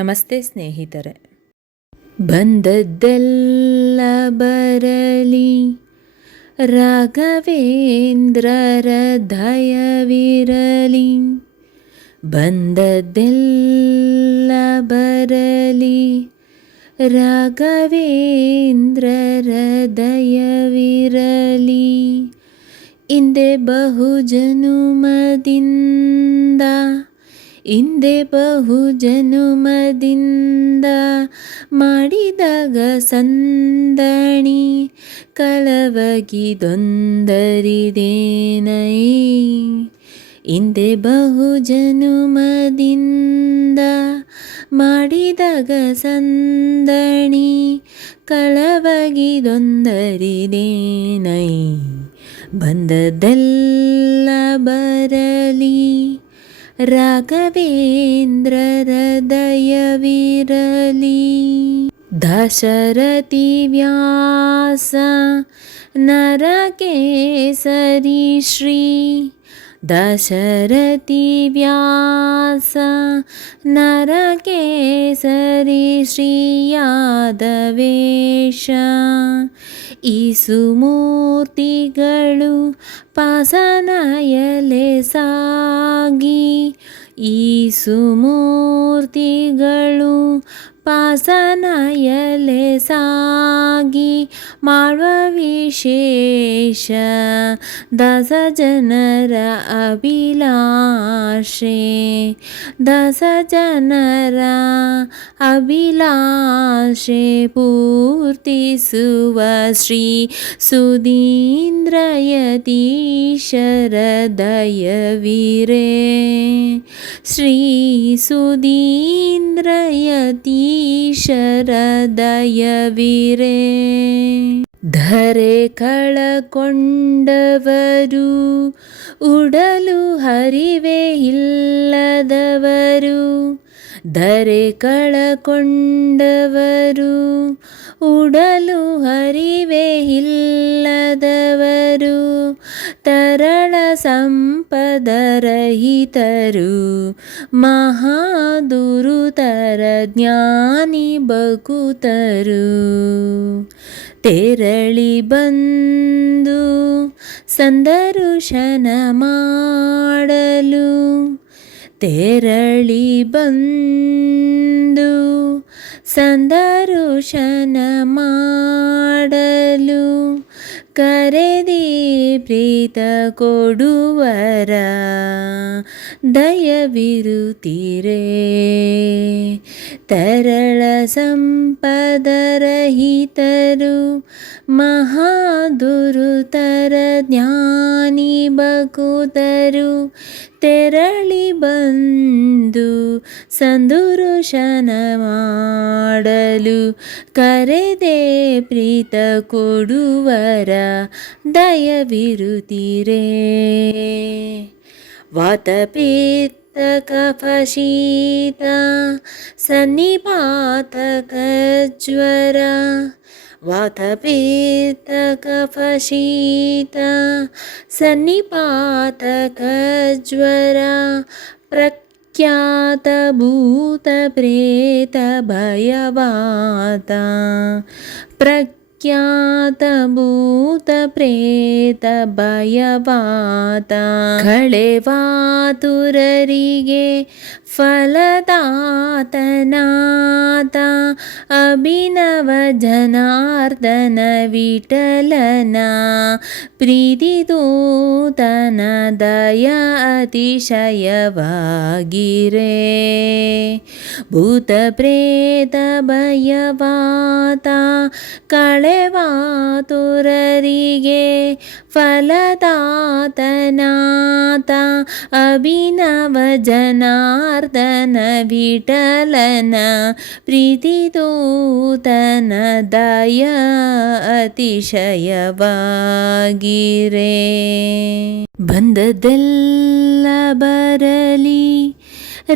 ನಮಸ್ತೆ ಸ್ನೇಹಿತರೆ. ಬಂದದ್ದೆಲ್ಲ ಬರಲಿ. ರಾಘವೇಂದ್ರರ ದಯವಿರಲಿ. ಬಂದದ್ದೆಲ್ಲ ಬರಲಿ. ರಾಘವೇಂದ್ರರ ದಯವಿರಲಿ. ಹಿಂದೆ ಬಹು ಜನುಮದಿಂದ ಹಿಂದೆ ಬಹು ಜನುಮದಿಂದ ಮಾಡಿದಾಗ ಸಂದಣಿ ಕಳವಗಿದೊಂದರಿದೇನೈ? ಹಿಂದೆ ಬಹು ಜನುಮದಿಂದ ಮಾಡಿದಾಗ ಸಂದಣಿ ಕಳವಗಿದೊಂದರಿದೇನೈ? ಬಂದದೆಲ್ಲ ಬರಲಿ राघवेन्द्रहृदयविरली। हृदय विरली दशरथि व्यास नरकेसरि श्री दशरथि व्यास नरकेसरि श्री ವ್ಯಾಸ ಮೂರ್ತಿಗಳು ಶ್ರೀಯಾದವೇಶ ಈ ಸುಮೂರ್ತಿಗಳು ಪಾಸನಯಲೆ ಸಾಗಿ ಈ ಸುಮೂರ್ತಿಗಳು ಪಾಸನಯಲೆ ಸಾಗಿ ಮಾಡುವ ವಿಶೇಷ ದಸ ಜನರ ಅಭಿಲಾಷೆ ದಸ ಜನರ ಅಭಿಲಾಷೆ ಪೂರ್ತಿಸುವ ಶ್ರೀ ಸುಧೀಂದ್ರಯತೀಶರ ದಯವಿರೇ ಶ್ರೀ ಸುಧೀಂದ್ರಯತೀಶರ ದಯವಿರೇ ಧರೆ ಕಳಕೊಂಡವರು ಉಡಲು ಹರಿವೆ ಇಲ್ಲದವರು ಧರೆ ಕಳಕೊಂಡವರು ಉಡಲು ಹರಿವೆ ಇಲ್ಲದವರು ತರಳ ಸಂಪದರಹಿತರು ಮಹಾದುರುತರ ಜ್ಞಾನಿ ಬಕುತರು. ತೆರಳಿ ಬಂದು ಸಂದರುಶನ ಮಾಡಲು ತೆರಳಿ ಬಂದು ಸಂದರುಶನ ಮಾಡಲು ಕರೆದಿ ಪ್ರೀತ ಕೊಡುವರ ದಯವಿರುತ್ತೀರೇ. ತರಳ ಸಂಪದರಹಿತರು ಮಹಾದುರುತರ ಜ್ಞಾನಿ ಬಕುತರು ತೆರಳಿ ಬಂದು ಸಂದುರುಶನ ಮಾಡಲು ಕರೆದೆ ಪ್ರೀತ ಕೊಡುವರ ದಯವಿರುತ್ತೀರೇ. ವಾತಪಿತ್ತ तकफशीत सन्निपातकज्वर वातपीतकफशीत सन्निपातकज्वर प्रख्यातभूतप्रेतभयवाता प्र ಜ್ವರ ಪ್ರಖ್ಯಾತ ಭೂತ ಪ್ರೇತ ಭಯವಾತ ಪ್ರಖ್ಯಾತ ಭೂತ ಪ್ರೇತ ಭಯವಾತ ಕಳೆವಾತುರರಿಗೆ फलदा अभिनवजनार्दनविटलना अभिनव अतिशयवागिरे भूतप्रेतभयवाता कळेवातुररिगे फलदातनाता अभिनवजनार्दनविटलना प्रीतितो तनदय अतिशयवागिरे। बन्धदिल्लबरलि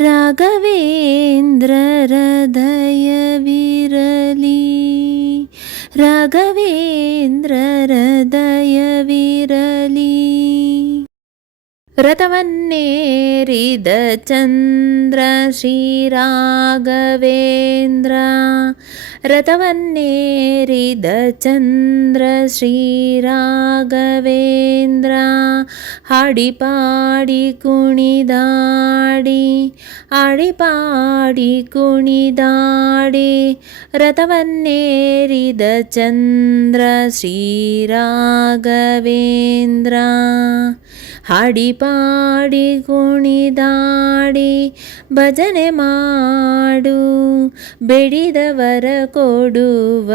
राघवेन्द्र हृदय विरलि राघवेन्द्र हृदय विरली ರಥವನ್ನೇರಿದ ಚಂದ್ರ ಶ್ರೀರಾಘವೇಂದ್ರ ರಥವನ್ನೇರಿದ ಚಂದ್ರ ಶ್ರೀರಾಘವೇಂದ್ರ ಹಾಡಿ ಪಾಡಿ ಕುಣಿದಾಡಿ ಆಡಿ ಪಾಡಿ ಕುಣಿದಾಡಿ ರಥವನ್ನೇರಿದ ಚಂದ್ರ ಶ್ರೀರಾಘವೇಂದ್ರ ಹಾಡಿ ಪಾಡಿ ಕುಣಿದಾಡಿ, ಭಜನೆ ಮಾಡು, ಬೇಡಿದವರ ಕೊಡುವ.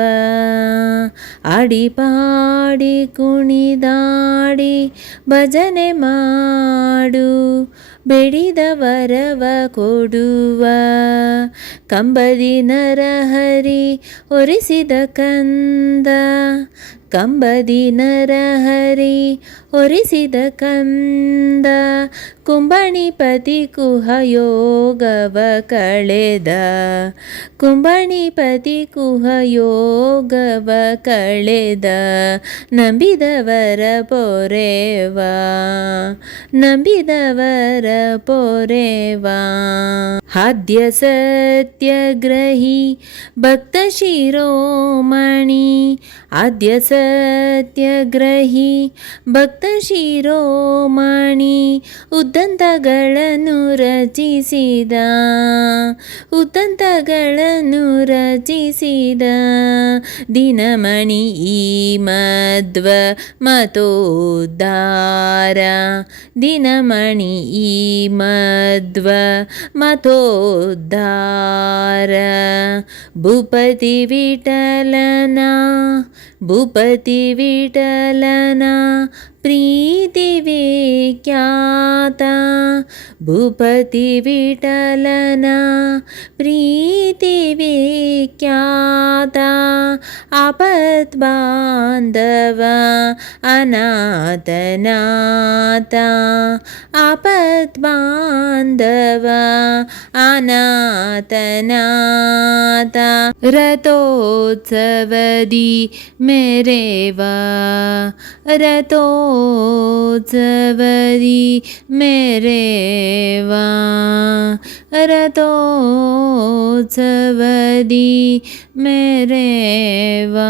ಆಡಿ ಪಾಡಿ ಕುಣಿದಾಡಿ, ಭಜನೆ ಮಾಡು, ಬೇಡಿದವರವ ಕೊಡುವ. ಕಂಬದಿ ನರಹರಿ, ಒರೆಸಿದ ಕಂದ ಕಂಬದಿ ನರಹರಿ ಒರೆಸಿದ ಕಂದ ಕುಂಬಣಿಪತಿ ಕುಹಯೋಗವ ಕಳೆದ. ಕುಂಬಣಿಪತಿ ಕುಹಯೋಗವ ಕಳೆದ. ನಂಬಿದವರ ಪೊರೆವ ನಂಬಿದವರ ಪೊರೆವ. ಹಾದ್ಯ ಸತ್ಯಗ್ರಹಿ ಭಕ್ತ ಶಿರೋಮಣಿ ಆದ್ಯ ಸತ್ಯಗ್ರಹಿ ಭಕ್ತ ಶಿರೋಮಣಿ ಉದ್ದಂತಗಳನ್ನು ರಚಿಸಿದ ಉದ್ದಂತಗಳನ್ನು ರಚಿಸಿದ ದಿನಮಣಿ ಈ ಮಧ್ವ ಮತೋದ್ಧಾರ. ದಿನಮಣಿ ಈ ಮಧ್ವ ಮತೋದ್ಧಾರ. భూపతి విఠలనా భూపతి విఠలనా ప్రీతి విఖ్యాత భూపతి విఠలనా ప్రీతి విఖ్యాత ఆపద్బాంధవ అనాథనాథ आपद्माधवा अनातनाता रतोत्सवदि च रतोत्सवदि मेरेवा रतोत्सवदि मेरेवा।